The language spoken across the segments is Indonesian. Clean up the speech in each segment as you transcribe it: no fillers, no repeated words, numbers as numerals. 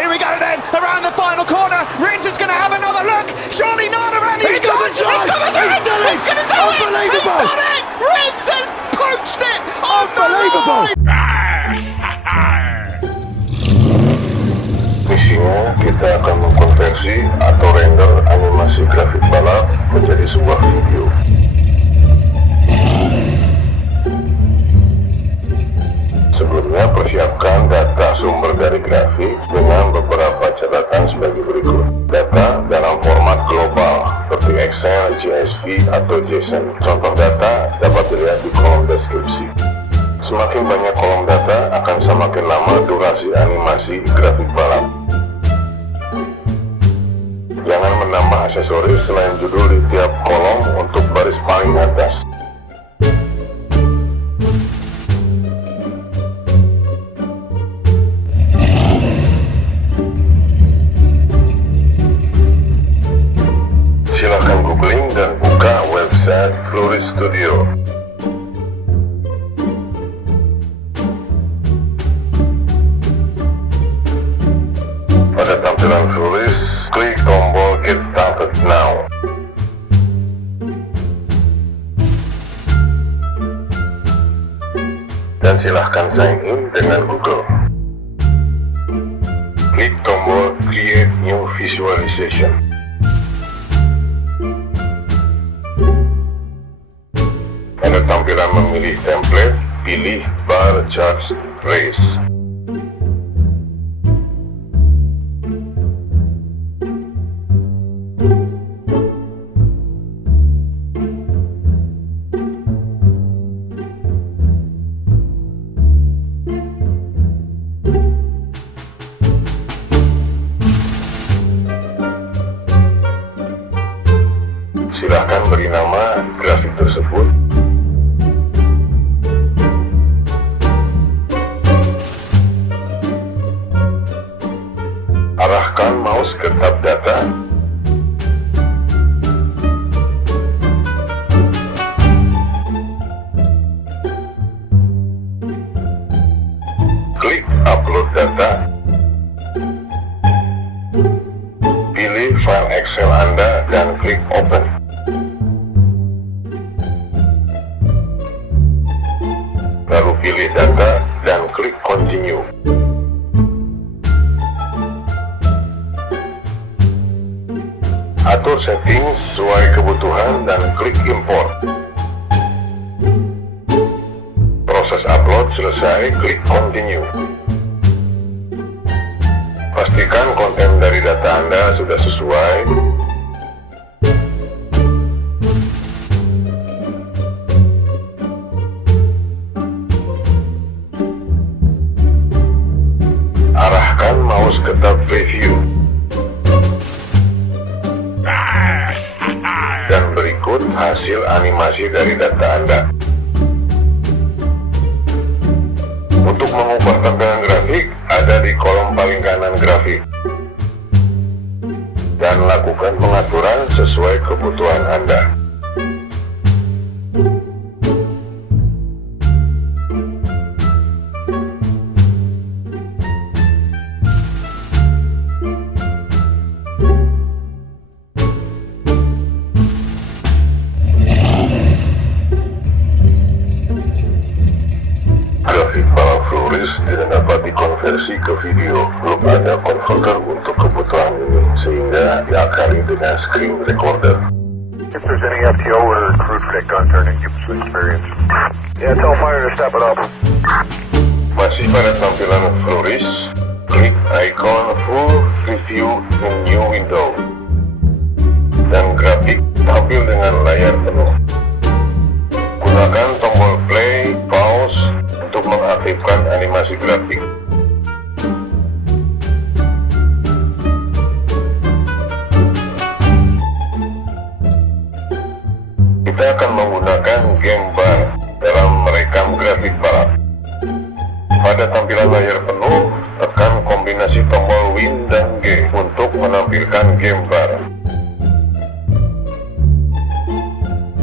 Here we go then, around the final corner. Rins is going to have another look. Surely not around the inside. He's going to do it. He's going to do it. He's done it. Rins has poached it. Unbelievable. Misinya kita akan mengkonversi atau render animasi grafik balap menjadi sebuah video. Sebelumnya persiapkan data sumber dari grafik dengan beberapa catatan sebagai berikut. Data dalam format global seperti Excel, CSV, atau JSON. Contoh data dapat dilihat di kolom deskripsi. Semakin banyak kolom data akan semakin lama durasi animasi grafik balap. Jangan menambah aksesoris selain judul di tiap kolom untuk baris paling atas. Silahkan googling dan buka website Fluris Studio. Pada tampilan Fluris, klik tombol Get Started Now. Dan silahkan sign in dengan Google. Klik tombol Create New Visualization. Pada tampilan memilih template, pilih Bar Chart Trace. Silahkan beri nama grafik tersebut. Arahkan mouse ke tab data. Klik upload data. Pilih file Excel Anda dan klik open. Lalu pilih data dan klik continue. Atur setting sesuai kebutuhan dan klik import. Proses upload selesai, klik continue. Pastikan konten dari data Anda sudah sesuai. Arahkan mouse ke tab preview. Dan berikut hasil animasi dari data Anda. Untuk mengubah tampilan grafik, ada di kolom paling kanan grafik. Dan lakukan pengaturan sesuai kebutuhan Anda. Grafik balap Fluris tidak dapat dikonversi ke video. Belum ada konverter untuk kebutuhan ini, sehingga diakali dengan screen recorder. If there's any FTO or crude predict on turning, give us some experience. Yeah, tell Fire to step it up. Masih pada tampilan Fluris, klik icon Full Preview in New Window. Dan grafik tampil dengan layar penuh. Gunakan tombol play, pause untuk mengaktifkan animasi grafik. Kita akan menggunakan gambar dalam merekam grafik balap. Pada tampilan layar penuh, tekan kombinasi tombol Win dan G untuk menampilkan gambar.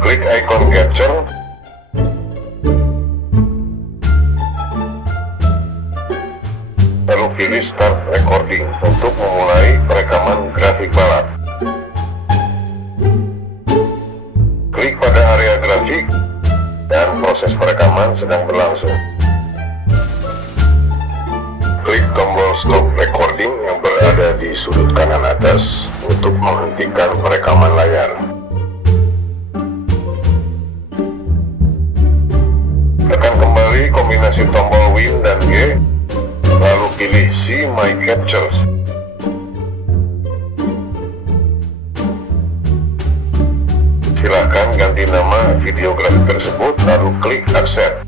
Klik icon capture. Lalu pilih Start Recording untuk memulai perekaman grafik balap. Klik pada area grafik dan proses perekaman sedang berlangsung. Klik tombol Stop Recording yang berada di sudut kanan atas untuk menghentikan perekaman layar. Tekan kembali kombinasi tombol Win dan G, lalu pilih See My Captures. Silakan ganti nama video grafik tersebut, lalu klik Accept.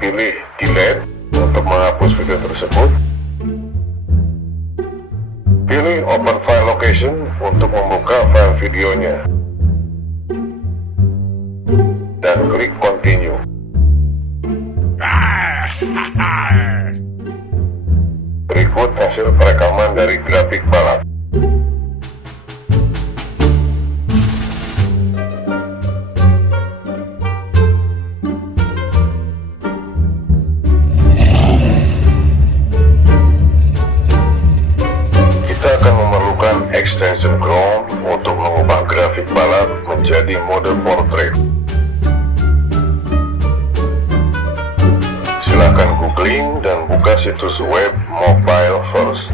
Pilih Delete untuk menghapus video tersebut. Pilih Open File Location untuk membuka file videonya. Dan klik Continue. Berikut hasil perekaman dari grafik balap. Extension Chrome untuk mengubah grafik balap menjadi mode portrait. Silakan googling dan buka situs web Mobile First.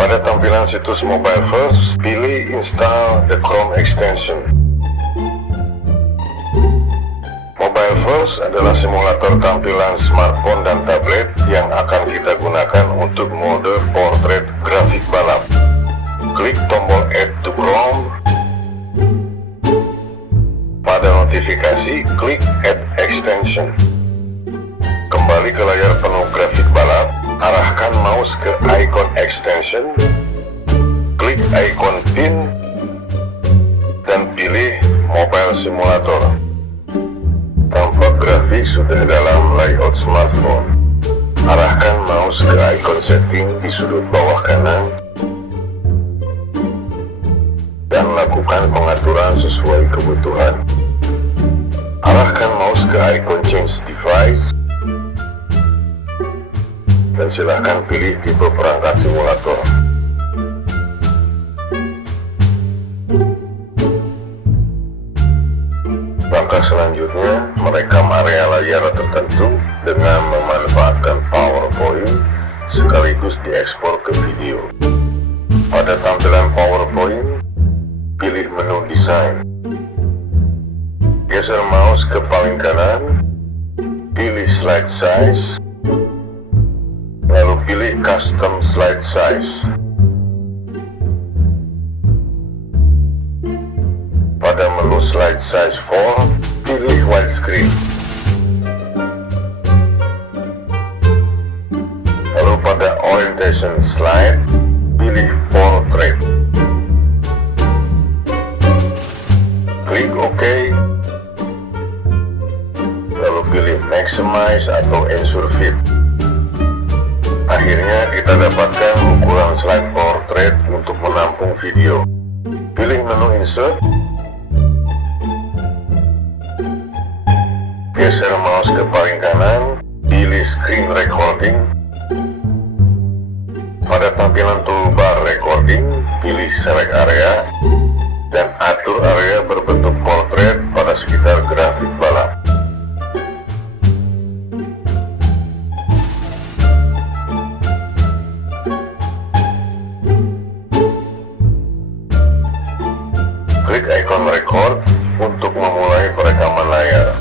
Pada tampilan situs Mobile First, pilih Install the Chrome extension. Mobile First adalah simulator tampilan smartphone dan tablet yang akan kita gunakan untuk mode portrait grafik balap. Klik tombol Add to Chrome. Pada notifikasi, klik Add Extension. Kembali ke layar penuh grafik balap, arahkan mouse ke icon extension, klik icon pin, dan pilih Mobile Simulator. Tampak grafik sudah dalam layout smartphone. Arahkan mouse ke icon setting di sudut bawah kanan dan lakukan pengaturan sesuai kebutuhan. Arahkan mouse ke icon change device dan silakan pilih tipe perangkat simulator. Langkah selanjutnya, merekam area layar tertentu dengan memanfaatkan PowerPoint sekaligus diekspor ke video. Pada tampilan PowerPoint, pilih menu Design. Geser mouse ke paling kanan, pilih Slide Size, lalu pilih Custom Slide Size. Pada menu Slide Size 4, pilih Widescreen. Lalu pada Orientation Slide, pilih Portrait. Klik OK. Lalu pilih Maximize atau Ensure Fit. Akhirnya kita dapatkan ukuran slide portrait untuk menampung video. Pilih menu Insert. Geser mouse ke paling kanan, pilih Screen Recording. Pada tampilan toolbar Recording, pilih Select Area dan atur area berbentuk portrait pada sekitar grafik balap. Klik ikon Record untuk memulai perekaman layar.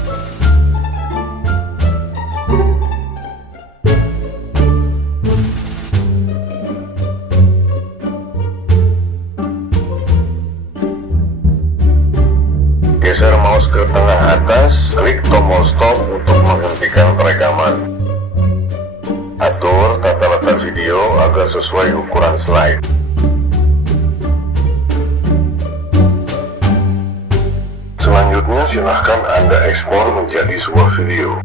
Geser mouse ke tengah atas, klik tombol stop untuk menghentikan perekaman. Atur tata letak video agar sesuai ukuran slide. silahkan Anda ekspor menjadi sebuah video.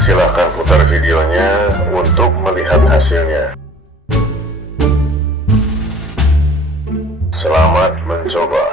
Silahkan putar videonya untuk melihat hasilnya. Selamat mencoba.